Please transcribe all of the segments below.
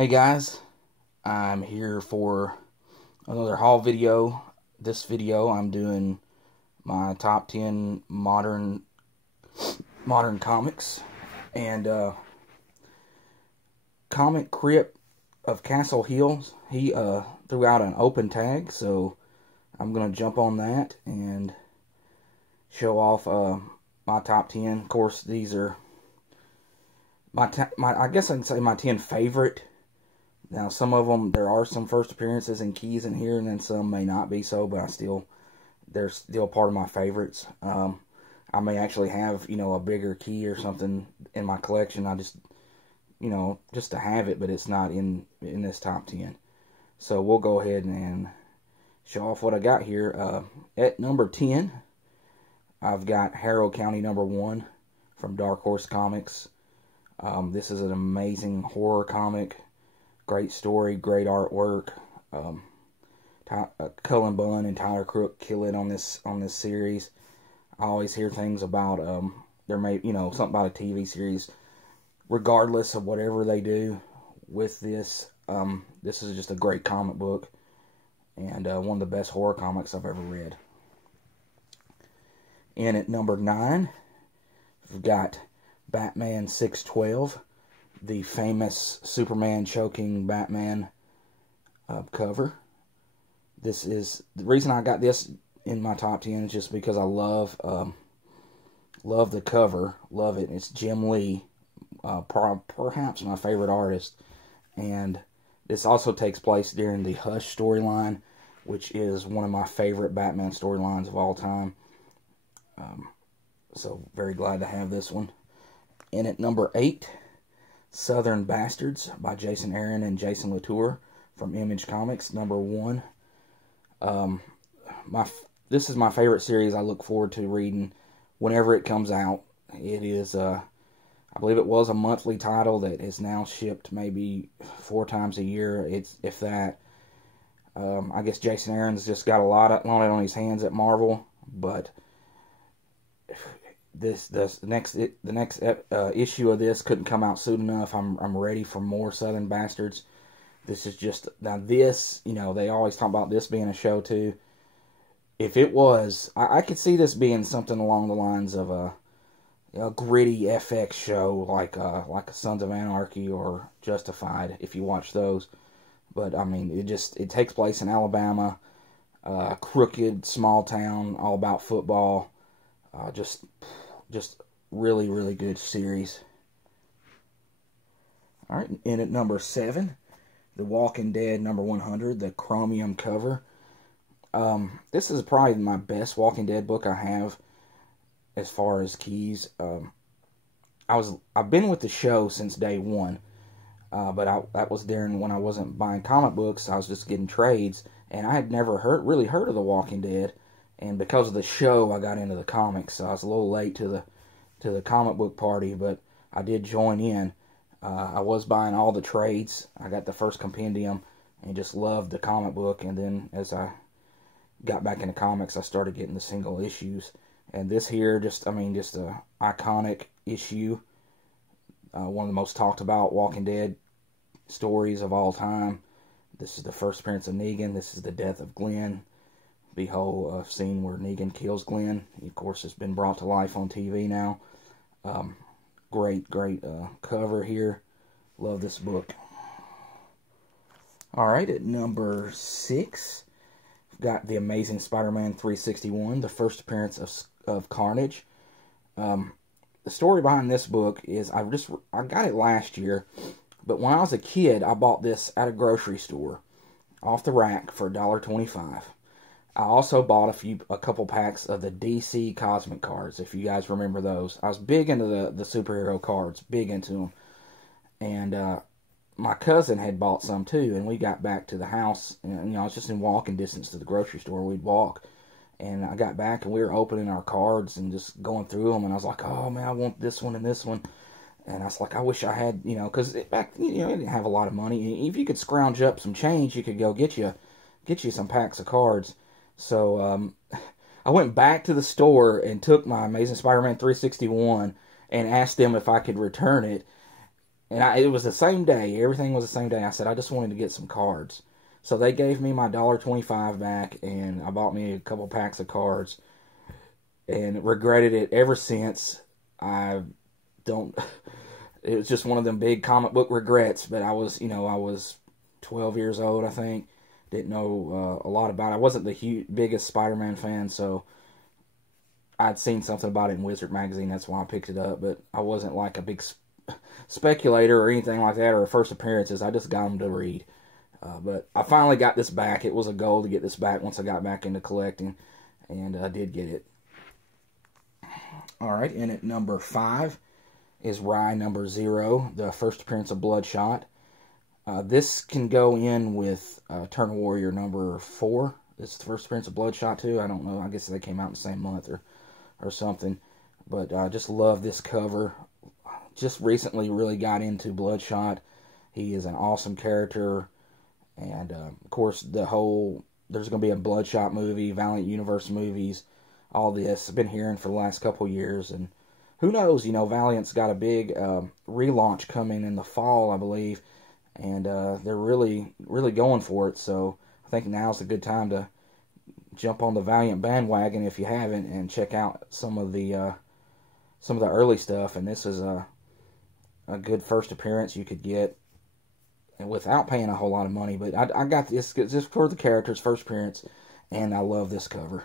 Hey guys, I'm here for another haul video. This video I'm doing my top 10 modern comics, and Comic Crypt of Castle Hills, he threw out an open tag, so I'm going to jump on that and show off my top 10. Of course, these are my I guess I can say my 10 favorite. Now, some of them, there are some first appearances and keys in here, and then some may not be so, but they're still part of my favorites. I may actually have, a bigger key or something in my collection. I just, just to have it, but it's not in this top 10. So we'll go ahead and show off what I got here. At number 10, I've got Harrow County #1 from Dark Horse Comics. This is an amazing horror comic. Great story, great artwork. Cullen Bunn and Tyler Crook kill it on this series. I always hear things about there may something about a TV series. Regardless of whatever they do with this, this is just a great comic book and one of the best horror comics I've ever read. And at number 9, we've got Batman 612. The famous Superman choking Batman cover. This is the reason I got this in my top 10 is just because I love the cover, love it. It's Jim Lee, perhaps my favorite artist, and this also takes place during the Hush storyline, which is one of my favorite Batman storylines of all time. So very glad to have this one. And at number 8. Southern Bastards by Jason Aaron and Jason Latour from Image Comics, #1. This is my favorite series. I look forward to reading whenever it comes out. It is, I believe it was a monthly title that is now shipped maybe 4 times a year. It's if that. I guess Jason Aaron's just got a lot on his hands at Marvel, but the next issue of this couldn't come out soon enough. I'm ready for more Southern Bastards. This is just now this, they always talk about this being a show too. If it was, I could see this being something along the lines of a gritty FX show like a Sons of Anarchy or Justified if you watch those. But I mean, it takes place in Alabama, crooked small town, all about football. Just really, really good series. Alright, and at number 7, The Walking Dead #100, the chromium cover. This is probably my best Walking Dead book I have as far as keys. I've been with the show since day one, but that was during when I wasn't buying comic books. I was just getting trades, and I had never really heard of The Walking Dead. And because of the show, I got into the comics, so I was a little late to the comic book party, but I did join in. I was buying all the trades. I got the first compendium and just loved the comic book. And then as I got back into comics, I started getting the single issues. And this here, just a iconic issue. One of the most talked about Walking Dead stories of all time. This is the first appearance of Negan. This is the death of Glenn. The whole scene where Negan kills Glenn. He, of course, has been brought to life on TV now. Great cover here. Love this book. Alright, at number 6, we've got The Amazing Spider-Man 361, the first appearance of Carnage. The story behind this book is, I got it last year, but when I was a kid, I bought this at a grocery store, off the rack for $1.25. I also bought a couple packs of the DC Cosmic cards, if you guys remember those. I was big into the superhero cards, big into them. And my cousin had bought some too, and we got back to the house, and I was just in walking distance to the grocery store. We'd walk, and I got back, and we were opening our cards and just going through them, and I was like, oh man, I want this one and this one. And I was like, I wish I had, because back, I didn't have a lot of money. If you could scrounge up some change, you could go get you some packs of cards. So I went back to the store and took my Amazing Spider-Man 361 and asked them if I could return it. And it was the same day. Everything was the same day. I said, I just wanted to get some cards. So they gave me my $1.25 back, and I bought me a couple packs of cards, and regretted it ever since. I don't. It was just one of them big comic book regrets. But I was 12 years old, I think. Didn't know a lot about it. I wasn't the biggest Spider-Man fan, so I'd seen something about it in Wizard magazine. That's why I picked it up. But I wasn't like a big speculator or anything like that, or first appearances. I just got them to read. But I finally got this back. It was a goal to get this back once I got back into collecting, and I did get it. All right, and at number 5 is Rye number 0, the first appearance of Bloodshot. This can go in with Eternal Warrior number 4. It's the first appearance of Bloodshot too. I don't know. I guess they came out in the same month or something. But I just love this cover. Just recently really got into Bloodshot. He is an awesome character. And, of course, there's going to be a Bloodshot movie, Valiant Universe movies, all this. I've been hearing for the last couple years. And who knows, Valiant's got a big relaunch coming in the fall, I believe. And they're really, really going for it. So I think now's a good time to jump on the Valiant bandwagon if you haven't, and check out some of the early stuff. And this is a good first appearance you could get without paying a whole lot of money. But I got this just for the character's first appearance, and I love this cover.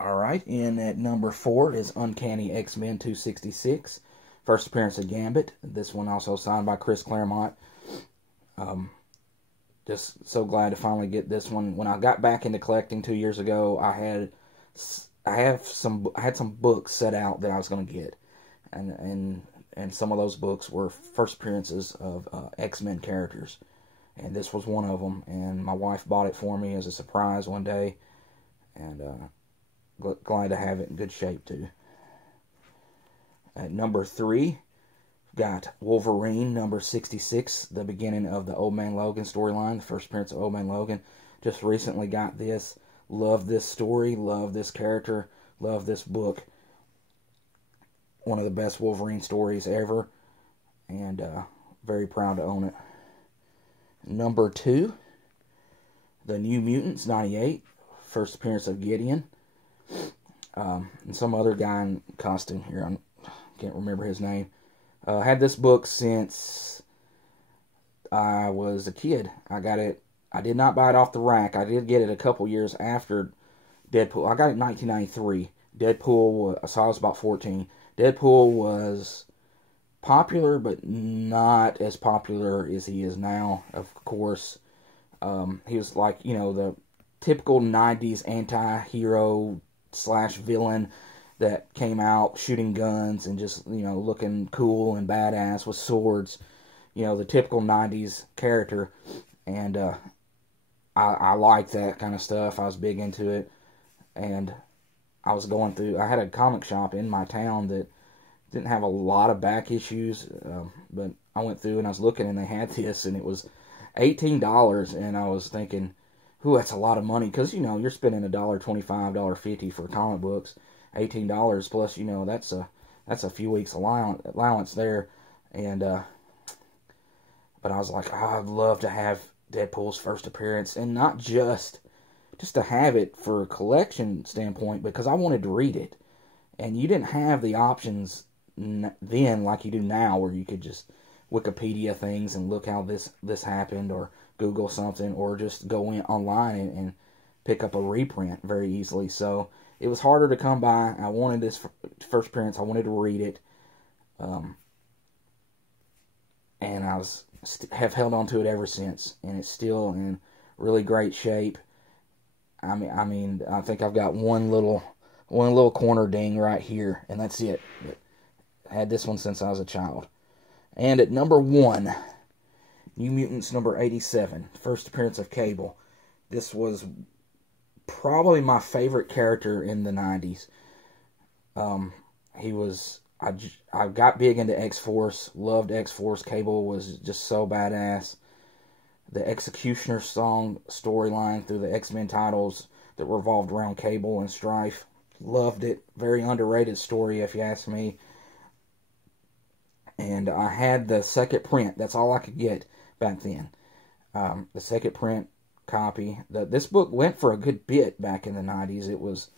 Alright, and at number 4 is Uncanny X-Men 266. First appearance of Gambit. This one also signed by Chris Claremont. Just so glad to finally get this one. When I got back into collecting 2 years ago, I had some books set out that I was going to get, and some of those books were first appearances of X-Men characters, and this was one of them. And my wife bought it for me as a surprise one day, and glad to have it in good shape too. At number 3, got Wolverine number 66, the beginning of the Old Man Logan storyline, the first appearance of Old Man Logan. Just recently got this. Love this story, love this character, love this book. One of the best Wolverine stories ever, and very proud to own it. Number 2, The New Mutants 98, first appearance of Gideon. And some other guy in costume here, I can't remember his name. Had this book since I was a kid. I got it. I did not buy it off the rack. I did get it a couple years after Deadpool. I got it in 1993. So I was about 14. Deadpool was popular, but not as popular as he is now, of course. He was like, the typical 90s anti-hero / villain that came out shooting guns and just, looking cool and badass with swords. The typical 90s character. And I like that kind of stuff. I was big into it. And I had a comic shop in my town that didn't have a lot of back issues. But I went through and I was looking, and they had this, and it was $18. And I was thinking, ooh, that's a lot of money. Because, you're spending $1.25, $1.50 for comic books. $18 plus, that's a few weeks allowance there. And but I was like, I'd love to have Deadpool's first appearance, and not just to have it for a collection standpoint, because I wanted to read it. And you didn't have the options then like you do now, where you could just Wikipedia things and look how this happened, or Google something, or just go in online and pick up a reprint very easily. So it was harder to come by. I wanted this first appearance. I wanted to read it. And I have held on to it ever since. And it's still in really great shape. I mean, I think I've got one little corner ding right here, and that's it. But I had this one since I was a child. And at number 1, New Mutants number 87, first appearance of Cable. This was probably my favorite character in the 90s. I got big into X-Force, loved X-Force. Cable was just so badass. The Executioner song storyline through the X-Men titles that revolved around Cable and Strife. Loved it. Very underrated story, if you ask me. and I had the second print. That's all I could get back then. The second print copy. This book went for a good bit back in the 90s. It was,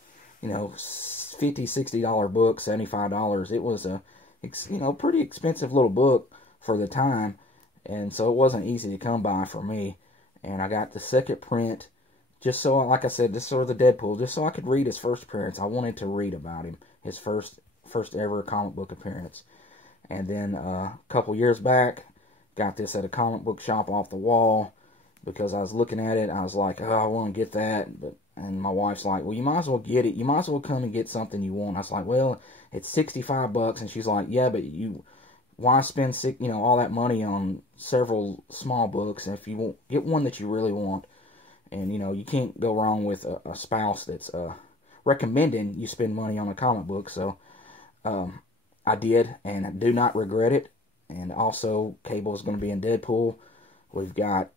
you know, $50, $60 book, $75. It was a, you know, pretty expensive little book for the time, and so it wasn't easy to come by for me. And I got the second print just so, like I said, this sort of the Deadpool, just so I could read his first appearance. I wanted to read about him, his first ever comic book appearance. And then a couple years back, got this at a comic book shop off the wall, because I was looking at it. I was like, oh, I want to get that. And my wife's like, well, you might as well get it. You might as well come and get something you want. I was like, well, it's $65. And she's like, yeah, but why spend all that money on several small books if you won't get one that you really want? And, you know, you can't go wrong with a spouse that's recommending you spend money on a comic book. So I did, and I do not regret it. And also, Cable is going to be in Deadpool. We've got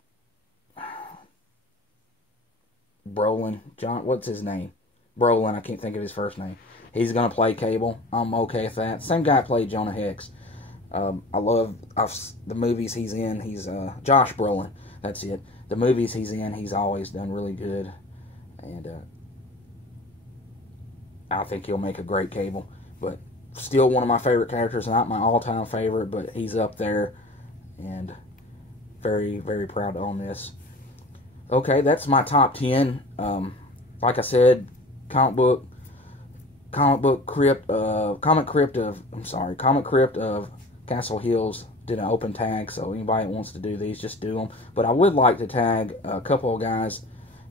Brolin, what's his name? Brolin, I can't think of his first name. He's going to play Cable. I'm okay with that. Same guy played Jonah Hex. I love the movies he's in. He's Josh Brolin. That's it. The movies he's in, he's always done really good. And I think he'll make a great Cable. But still one of my favorite characters. Not my all-time favorite, but he's up there. And very, very proud to own this. Okay, that's my top 10. Like I said, Comic Crypt of Castle Hills did an open tag, so anybody that wants to do these, just do them. But I would like to tag a couple of guys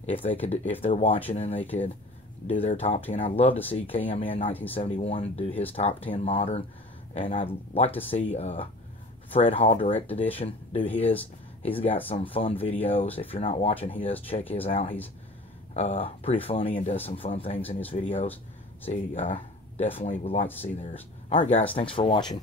if they're watching and they could do their top 10. I'd love to see KMN 1971 do his top 10 modern, and I'd like to see Fred Hall Direct Edition do his. He's got some fun videos. If you're not watching his, check his out. He's pretty funny and does some fun things in his videos. So definitely would like to see theirs. Alright guys, thanks for watching.